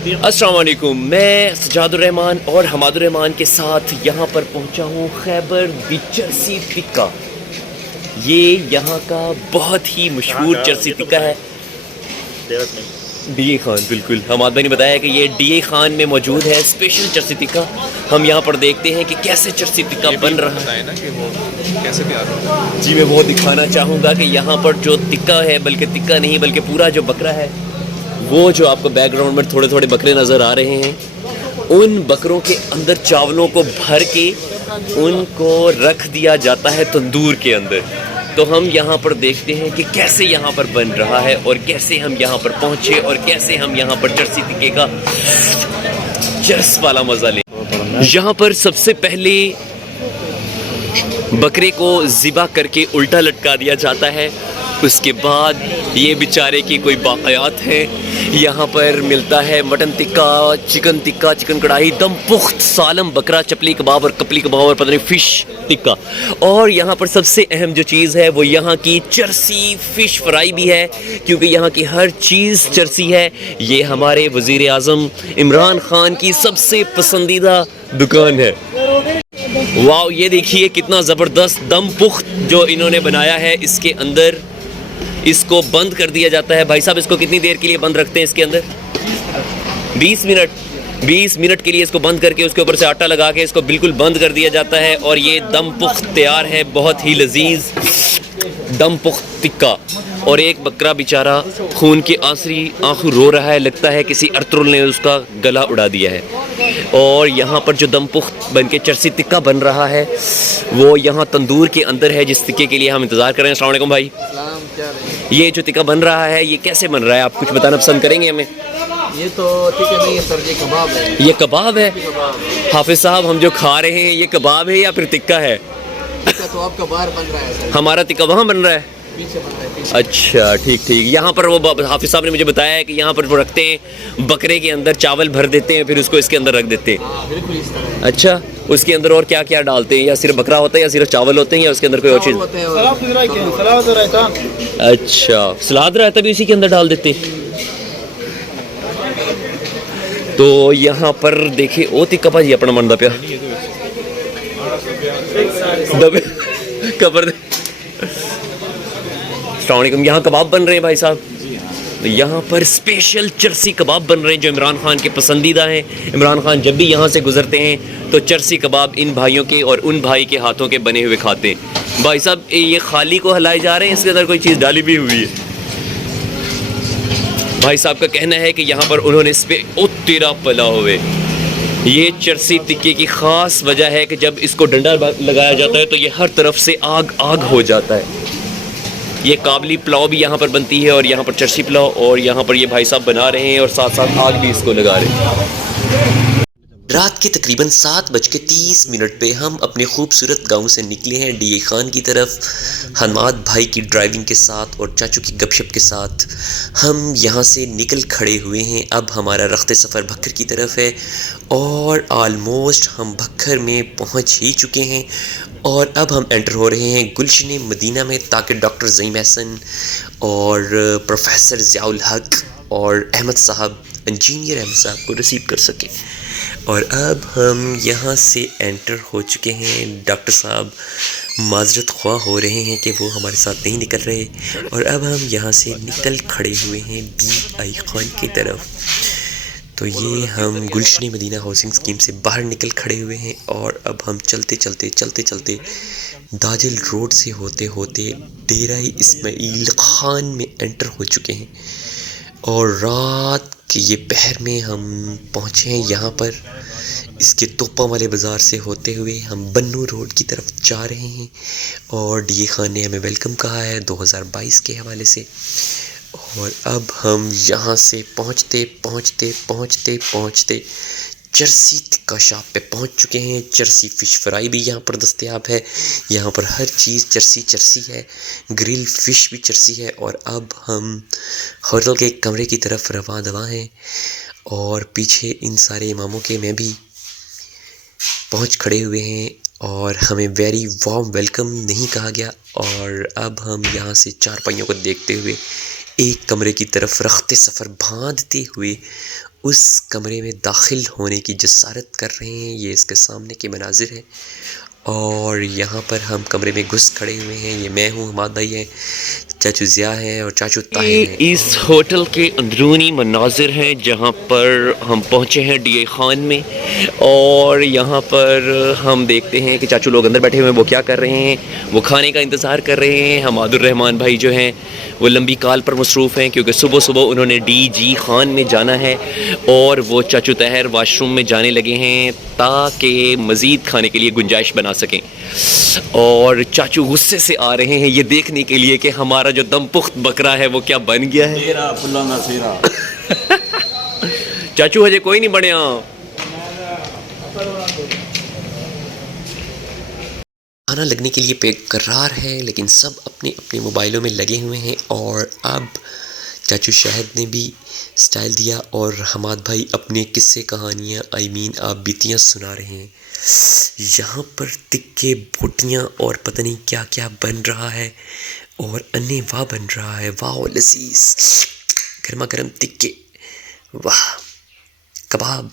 अस्सलाम वालेकुम, मैं सजादुर रहमान और हमादुर रहमान के साथ यहाँ पर पहुँचा हूँ खैबर दी चर्सी टिक्का। ये यहाँ का बहुत ही मशहूर चर्सी टिक्का है। डी खान, बिल्कुल हमाद भाई ने बताया कि ये डी खान में मौजूद है स्पेशल चर्सी टिक्का। हम यहाँ पर देखते हैं कि कैसे चर्सी टिक्का बन रहा है ना, कि वो कैसे तैयार होता है। जी, मैं वो दिखाना चाहूँगा कि यहाँ पर जो टिक्का है, बल्कि टिक्का नहीं बल्कि पूरा जो बकरा है, वो जो आपको बैकग्राउंड में थोड़े थोड़े बकरे नज़र आ रहे हैं, उन बकरों के अंदर चावलों को भर के उनको रख दिया जाता है तंदूर के अंदर। तो हम यहाँ पर देखते हैं कि कैसे यहाँ पर बन रहा है और कैसे हम यहाँ पर पहुँचे और कैसे हम यहाँ पर चर्सी टिक्के का चर्स वाला मज़ा लें। यहाँ पर सबसे पहले बकरे को ज़िबा करके उल्टा लटका दिया जाता है। उसके बाद ये बेचारे की कोई बाक़यात है। यहाँ पर मिलता है मटन टिक्का, चिकन कढ़ाई, दम पुख्त सालम, बकरा, चपली कबाब और कपली कबाब और पता नहीं फ़िश टिक्का। और यहाँ पर सबसे अहम जो चीज़ है वो यहाँ की चर्सी फ़िश फ्राई भी है, क्योंकि यहाँ की हर चीज़ चर्सी है। ये हमारे वज़ीर आज़म इमरान ख़ान की सबसे पसंदीदा दुकान है। वाह, ये देखिए कितना ज़बरदस्त दम पुख्त जो इन्होंने बनाया है। इसके अंदर इसको बंद कर दिया जाता है। भाई साहब, इसको कितनी देर के लिए बंद रखते हैं इसके अंदर? 20 मिनट के लिए इसको बंद करके उसके ऊपर से आटा लगा के इसको बिल्कुल बंद कर दिया जाता है और ये दम पुख्त तैयार है। बहुत ही लजीज दम पुख्त टिक्का। और एक बकरा बेचारा खून के आंसू रो रहा है, लगता है किसी अर्तुरुल ने उसका गला उड़ा दिया है। और यहाँ पर जो दम पुख्त बन के चर्सी टिक्का बन रहा है वो यहाँ तंदूर के अंदर है, जिस टिक्के के लिए हम इंतज़ार कर रहे हैं। अस्सलाम वालेकुम भाई। ये जो टिक्का बन रहा है ये कैसे बन रहा है, आप कुछ बताना पसंद करेंगे हमें? ये तो टिक्का नहीं है सर, ये कबाब है। ये कबाब है? हाफिज साहब, हम जो खा रहे हैं ये कबाब है या फिर टिक्का है? टिक्का तो आपका बाहर बन रहा है सर, हमारा टिक्का वहाँ बन रहा है। पीछे बन रहा है पीछे। अच्छा, ठीक ठीक। यहाँ पर वो हाफिज साहब ने मुझे बताया है कि यहाँ पर वो रखते हैं, बकरे के अंदर चावल भर देते हैं, फिर उसको इसके अंदर रख देते हैं। हाँ, बिल्कुल इस तरह है। अच्छा, उसके अंदर और क्या क्या डालते हैं? या सिर्फ बकरा होता है या सिर्फ चावल होते हैं या उसके अंदर कोई और चीज़? अच्छा, सलाद रायता भी उसी के अंदर डाल देते हैं। तो यहाँ पर देखिए ओ टिक्का भाजी अपना मनदा पिया दबे कबर। यहाँ कबाब बन रहे हैं भाई साहब। तो यहाँ पर स्पेशल चर्सी कबाब बन रहे हैं जो इमरान खान के पसंदीदा हैं। इमरान खान जब भी यहाँ से गुजरते हैं तो चर्सी कबाब इन भाइयों के और उन भाई के हाथों के बने हुए खाते हैं। भाई साहब, ये खाली को हिलाए जा रहे हैं, इसके अंदर कोई चीज़ डाली भी हुई है? भाई साहब का कहना है कि यहाँ पर उन्होंने इस पे ओ तेरा पला हुए, ये चर्सी टिक्के की ख़ास वजह है कि जब इसको डंडा लगाया जाता है तो ये हर तरफ से आग आग हो जाता है। ये काबली पुलाव भी यहाँ पर बनती है और यहाँ पर चर्सी पुलाव, और यहाँ पर ये भाई साहब बना रहे हैं और साथ साथ आग भी इसको लगा रहे हैं। रात के तकरीबन 7:30 पे हम अपने खूबसूरत गांव से निकले हैं डी खान की तरफ। हमाद भाई की ड्राइविंग के साथ और चाचू की गपशप के साथ हम यहाँ से निकल खड़े हुए हैं। अब हमारा रख्ते सफ़र भक्खर की तरफ है और आलमोस्ट हम भक्खर में पहुँच ही चुके हैं। और अब हम एंटर हो रहे हैं गुलशन मदीना में, ताकि डॉक्टर ज़ईम हसन और प्रोफेसर ज़ियाउल हक और अहमद साहब, इंजीनियर अहमद साहब को रिसीव कर सकें। और अब हम यहाँ से एंटर हो चुके हैं। डॉक्टर साहब माजरत ख्वाह हो रहे हैं कि वो हमारे साथ नहीं निकल रहे, और अब हम यहाँ से निकल खड़े हुए हैं डी खान की तरफ। तो ये हम गुलशन मदीना हाउसिंग स्कीम से बाहर निकल खड़े हुए हैं और अब हम चलते चलते दाजिल रोड से होते होते डेरा इस्माइल ख़ान में एंटर हो चुके हैं। और रात के ये पहर में हम पहुँचे हैं यहाँ पर। इसके तोपा वाले बाज़ार से होते हुए हम बन्नू रोड की तरफ जा रहे हैं और डी खान ने हमें वेलकम कहा है 2022 के हवाले से। और अब हम यहाँ से पहुँचते चर्सी टिक्का शॉप पे पहुँच चुके हैं। चर्सी फ़िश फ्राई भी यहाँ पर दस्तयाब है। यहाँ पर हर चीज़ चर्सी है, ग्रिल फ़िश भी चर्सी है। और अब हम होटल के कमरे की तरफ रवां दवा हैं और पीछे इन सारे इमामों के में भी पहुँच खड़े हुए हैं और हमें वेरी वार्म वेलकम नहीं कहा गया। और अब हम यहाँ से चारपाइयों को देखते हुए एक कमरे की तरफ रखते सफ़र भांदते हुए उस कमरे में दाखिल होने की जसारत कर रहे हैं। ये इसके सामने के मनाजिर है और यहाँ पर हम कमरे में घुस खड़े हुए हैं। ये मैं हूँ, हमाद भाई हैं, चाचू ज़िया हैं और चाचू ताहिर हैं। इस होटल के अंदरूनी मनाजिर हैं जहाँ पर हम पहुँचे हैं DI खान में और यहाँ पर हम देखते हैं कि चाचू लोग अंदर बैठे हुए हैं। वो क्या कर रहे हैं? वो खाने का इंतज़ार कर रहे हैं। हमादुर रहमान भाई जो हैं वो लंबी काल पर मसरूफ़ हैं क्योंकि सुबह सुबह उन्होंने DG खान में जाना है और वो चाचू ताहिर वाशरूम में जाने लगे हैं ताकि मज़ीद खाने के लिए गुंजाइश बना सकें। और चाचू गुस्से से आ रहे हैं ये देखने के लिए कि हमारा जो दम पुख्त बकरा है वो क्या बन गया है। चाचू हजे कोई नहीं बनया। खाना लगने के लिए बेकरार है लेकिन सब अपने अपने मोबाइलों में लगे हुए हैं। और अब चाचू शाहिद ने भी स्टाइल दिया और हमाद भाई अपने किस्से कहानियाँ आप बीतियाँ सुना रहे हैं। यहाँ पर तिक्के बोटियाँ और पता नहीं क्या क्या बन रहा है और अन्य वाह बन रहा है। वाह लजीज गर्मा गर्म तिक्के, वाह कबाब।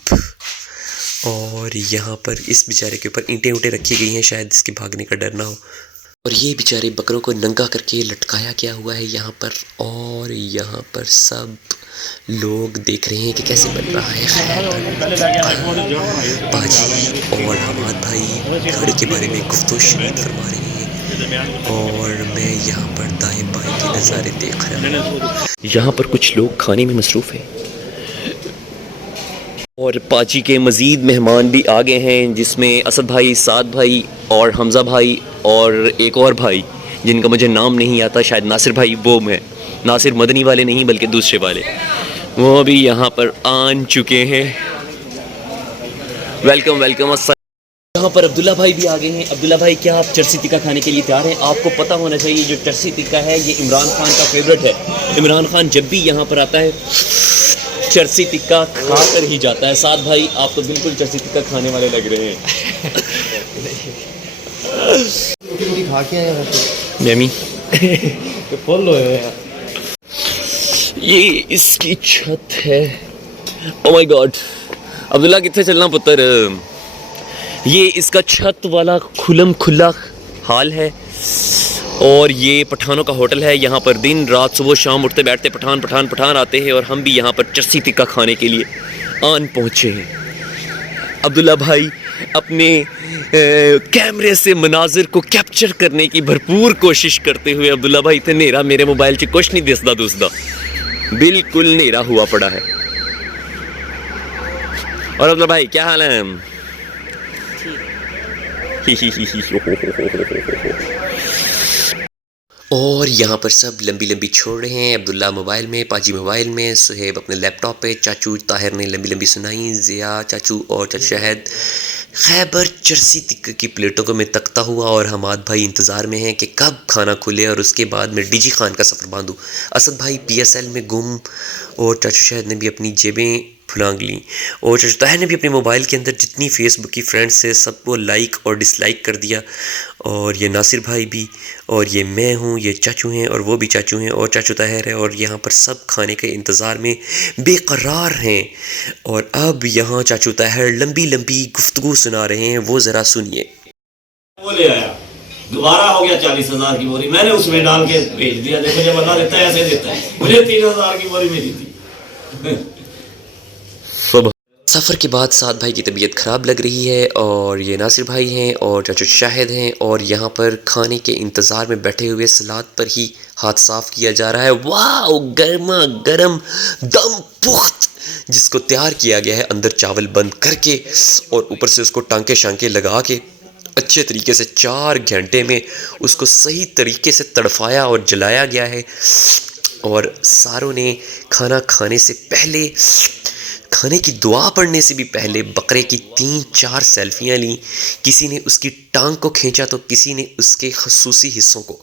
और यहाँ पर इस बेचारे के ऊपर ईंटें ऊँटें रखी गई हैं शायद इसके भागने का डर ना हो। और ये बेचारे बकरों को नंगा करके लटकाया गया हुआ है यहाँ पर। और यहाँ पर सब लोग देख रहे हैं कि कैसे बन रहा है। बाजी और हमाद भाई घड़े के बारे में गुफ्तगू शुरू फरमा रहे हैं और मैं यहाँ पर दाएं बाएं के नज़ारे देख रहा हूँ। यहाँ पर कुछ लोग खाने में मसरूफ़ हैं और पाजी के मज़ीद मेहमान भी आ गए हैं जिसमें असद भाई, साद भाई और हमज़ा भाई और एक और भाई जिनका मुझे नाम नहीं आता, शायद नासिर भाई। वो मैं नासिर मदनी वाले नहीं बल्कि दूसरे वाले, वो भी यहाँ पर आन चुके हैं। Welcome welcome. यहाँ पर अब्दुल्ला भाई भी आ गए हैं। अब्दुल्ला भाई क्या आप चरसी टिक्का खाने के लिए तैयार हैं? आपको पता होना चाहिए जो चरसी टिक्का है ये इमरान खान का फेवरेट है। इमरान खान जब भी यहाँ पर आता है चरसी टिक्का खा कर ही जाता है। साथ भाई आप तो बिल्कुल चरसी टिक्का खाने वाले लग रहे हैं। खा के आए मैमी फुल है। ये इसकी छत है। ओ माय गॉड अब्दुल्ला कितने चलना पुत्र। ये इसका छत वाला खुलम खुला हाल है और ये पठानों का होटल है। यहाँ पर दिन रात सुबह शाम उठते बैठते पठान पठान पठान आते हैं और हम भी यहाँ पर चरसी टिक्का खाने के लिए आन पहुँचे हैं। अब्दुल्ला भाई अपने कैमरे से मनाजिर को कैप्चर करने की भरपूर कोशिश करते हुए, अब्दुल्ला भाई इतने नेरा मेरे मोबाइल से कुछ नहीं दिसदा दूसदा, बिल्कुल नेरा हुआ पड़ा है। और अब्दुल्ला भाई क्या हाल है? और यहाँ पर सब लंबी लंबी छोड़ रहे हैं। अब्दुल्ला मोबाइल में, पाजी मोबाइल में, सुहेब अपने लैपटॉप पे, चाचू ताहिर ने लंबी लंबी सुनाई, ज़िया चाचू और चाचू शाहिद खैबर चरसी टिक्के की प्लेटों को मैं तकता हुआ और हमाद भाई इंतज़ार में हैं कि कब खाना खुले और उसके बाद मैं DG खान का सफ़र बांधूँ। असद भाई PSL में गुम और चाचू शाहिद ने भी अपनी जेबें फुलांग ली और चाचू ताहिर ने भी अपने मोबाइल के अंदर जितनी फेसबुक की फ्रेंड्स है सबको लाइक और डिसलाइक कर दिया। और ये नासिर भाई भी, और ये मैं हूँ, ये चाचू हैं और वो भी चाचू हैं और चाचू ताहिर है। और यहाँ पर सब खाने के इंतज़ार में बेकरार हैं। और अब यहाँ चाचू ताहिर लंबी लंबी गुफ्तगू सुना रहे हैं, वो ज़रा सुनिए। वो ले आया, दोबारा हो गया 40,000 की बोरी, मैंने उसमें डाल के भेज दिया। देखो जब अल्लाह देता है ऐसे देता है। मुझे 3,000 की बोरी मिली थी। सफ़र के बाद साद भाई की तबीयत ख़राब लग रही है और ये नासिर भाई हैं और चाचू शाहिद हैं और यहाँ पर खाने के इंतज़ार में बैठे हुए सलाद पर ही हाथ साफ़ किया जा रहा है। वाह गर्मा गर्म दम पुख्त जिसको तैयार किया गया है अंदर चावल बंद करके और ऊपर से उसको टांके शांके लगा के अच्छे तरीके से 4 घंटे में उसको सही तरीके से तड़फाया और जलाया गया है। और सारों ने खाना खाने से पहले, खाने की दुआ पढ़ने से भी पहले बकरे की 3-4 सेल्फियाँ लीं। किसी ने उसकी टांग को खींचा तो किसी ने उसके खसूसी हिस्सों को।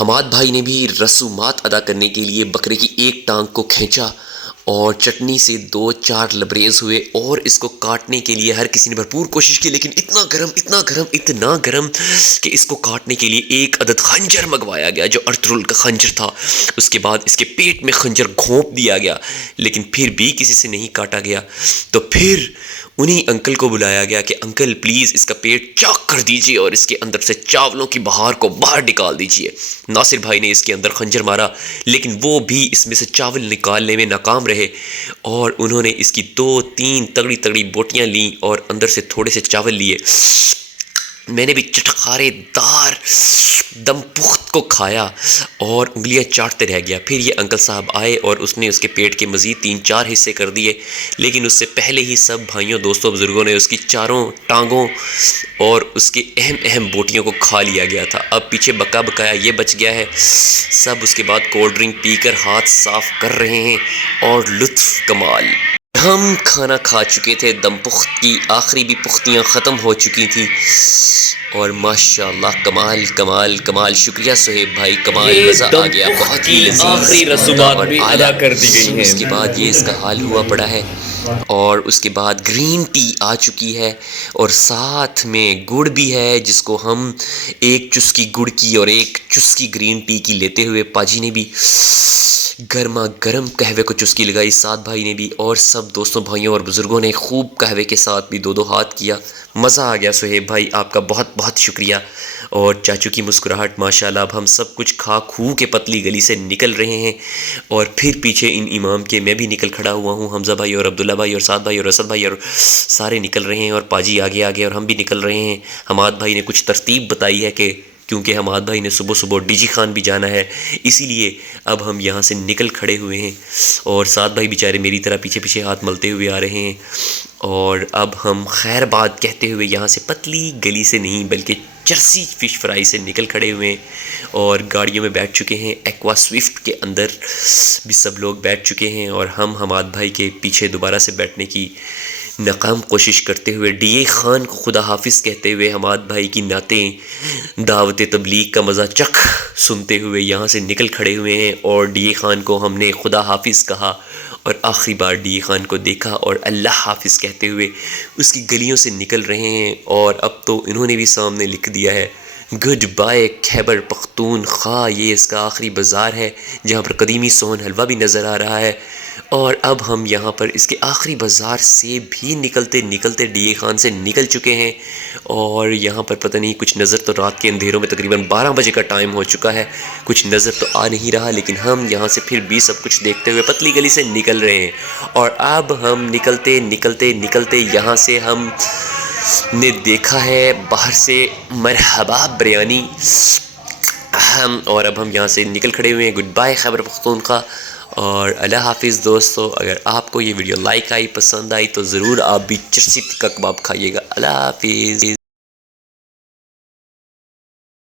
हमाद भाई ने भी रसूमात अदा करने के लिए बकरे की एक टांग को खींचा और चटनी से 2-4 लबरेज हुए और इसको काटने के लिए हर किसी ने भरपूर कोशिश की, लेकिन इतना गर्म कि इसको काटने के लिए एक अदद खंजर मंगवाया गया जो अर्तुगरुल का खंजर था। उसके बाद इसके पेट में खंजर घोंप दिया गया, लेकिन फिर भी किसी से नहीं काटा गया। तो फिर उन्हीं अंकल को बुलाया गया कि अंकल प्लीज़ इसका पेट चाक कर दीजिए और इसके अंदर से चावलों की बहार को बाहर निकाल दीजिए। नासिर भाई ने इसके अंदर खंजर मारा, लेकिन वो भी इसमें से चावल निकालने में नाकाम रहे और उन्होंने इसकी 2-3 तगड़ी बोटियां लीं और अंदर से थोड़े से चावल लिए। मैंने भी चटखारेदार दम पुख्त को खाया और उंगलियां चाटते रह गया। फिर ये अंकल साहब आए और उसने उसके पेट के मज़ीद 3-4 हिस्से कर दिए, लेकिन उससे पहले ही सब भाइयों दोस्तों बुज़ुर्गों ने उसकी चारों टांगों और उसकी अहम बोटियों को खा लिया गया था। अब पीछे बका बकाया ये बच गया है। सब उसके बाद कोल्ड ड्रिंक पीकर हाथ साफ कर रहे हैं और लुत्फ़ कमाल। हम खाना खा चुके थे, दम पुख्त की आखिरी भी पुख्तियाँ ख़त्म हो चुकी थी और माशाल्लाह कमाल। शुक्रिया सुहेब भाई, कमाल, मज़ा आ गया, बहुत ही आखिरी रसूमात भी अदा कर दी गई हैं। उसके बाद ये इसका हाल हुआ पड़ा है और उसके बाद ग्रीन टी आ चुकी है और साथ में गुड़ भी है, जिसको हम एक चुस्की गुड़ की और एक चुस्की ग्रीन टी की लेते हुए पाजी ने भी गर्मा गर्म कहवे को चुस्की लगाई, साथ भाई ने भी, और सब दोस्तों भाइयों और बुज़ुर्गों ने खूब कहवे के साथ भी 2-2 हाथ किया। मज़ा आ गया सुहेब भाई, आपका बहुत बहुत शुक्रिया। और चाचू की मुस्कुराहट माशाल्लाह। अब हम सब कुछ खा खूह के पतली गली से निकल रहे हैं और फिर पीछे इन इमाम के मैं भी निकल खड़ा हुआ हूँ। हमज़ा भाई और अब्दुल्ला भाई और साद भाई और असद भाई और सारे निकल रहे हैं और पाजी आगे और हम भी निकल रहे हैं। हमाद भाई ने कुछ तरतीब बताई है कि क्योंकि हमाद भाई ने सुबह डीजी खान भी जाना है, इसीलिए अब हम यहाँ से निकल खड़े हुए हैं और साद भाई बेचारे मेरी तरह पीछे हाथ मलते हुए आ रहे हैं। और अब हम खैरबाद कहते हुए यहाँ से पतली गली से नहीं बल्कि चरसी फ़िश फ्राई से निकल खड़े हुए हैं और गाड़ियों में बैठ चुके हैं। एक्वा स्विफ्ट के अंदर भी सब लोग बैठ चुके हैं और हम हमाद भाई के पीछे दोबारा से बैठने की नाकाम कोशिश करते हुए डीए खान को खुदा हाफिज़ कहते हुए हमाद भाई की नातें दावत तबलीग का मज़ा चख सुनते हुए यहाँ से निकल खड़े हुए हैं और डीए खान को हमने खुदा हाफिज़ कहा और आखिरी बार डीए खान को देखा और अल्लाह हाफिज़ कहते हुए उसकी गलियों से निकल रहे हैं। और अब तो इन्होंने भी सामने लिख दिया है गुड बाय खैबर पख्तूनख्वा। ये इसका आखिरी बाज़ार है जहाँ पर कदीमी सोहन हलवा भी नज़र आ रहा है। और अब हम यहाँ पर इसके आखिरी बाज़ार से भी निकलते डीए खान से निकल चुके हैं और यहाँ पर पता नहीं कुछ नज़र तो रात के अंधेरों में तकरीबन 12 बजे का टाइम हो चुका है, कुछ नज़र तो आ नहीं रहा, लेकिन हम यहाँ से फिर भी सब कुछ देखते हुए पतली गली से निकल रहे हैं। और अब हम निकलते यहाँ से हम ने देखा है बाहर से मरहबा बिरयानी और अब हम यहाँ से निकल खड़े हुए हैं। गुड बाय खैबर पख्तूनख्वा और अल्लाह हाफिज़ दोस्तों। अगर आपको ये वीडियो लाइक आई, पसंद आई तो ज़रूर आप भी चरसी टिक्का कबाब खाइएगा। अल्लाह हाफिज़।